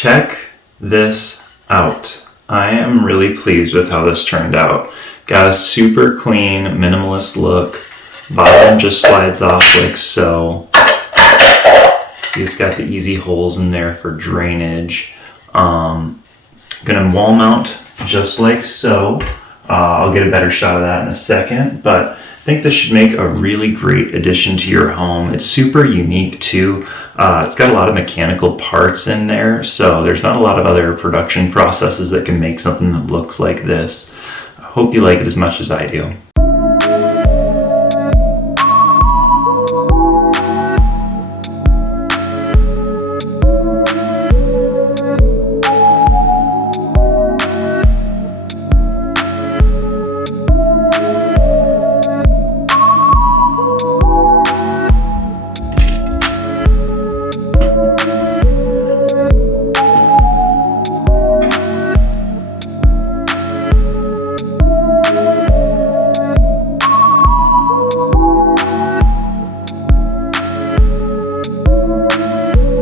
Check this out. I am really pleased with how this turned out. Got a super clean, minimalist look. Bottom just slides off like so. See, it's got the easy holes in there for drainage. Gonna wall mount just like so. I'll get a better shot of that in a second, but I think this should make a really great addition to your home. It's super unique too. It's got a lot of mechanical parts in there, so there's not a lot of other production processes that can make something that looks like this. I hope you like it as much as I do.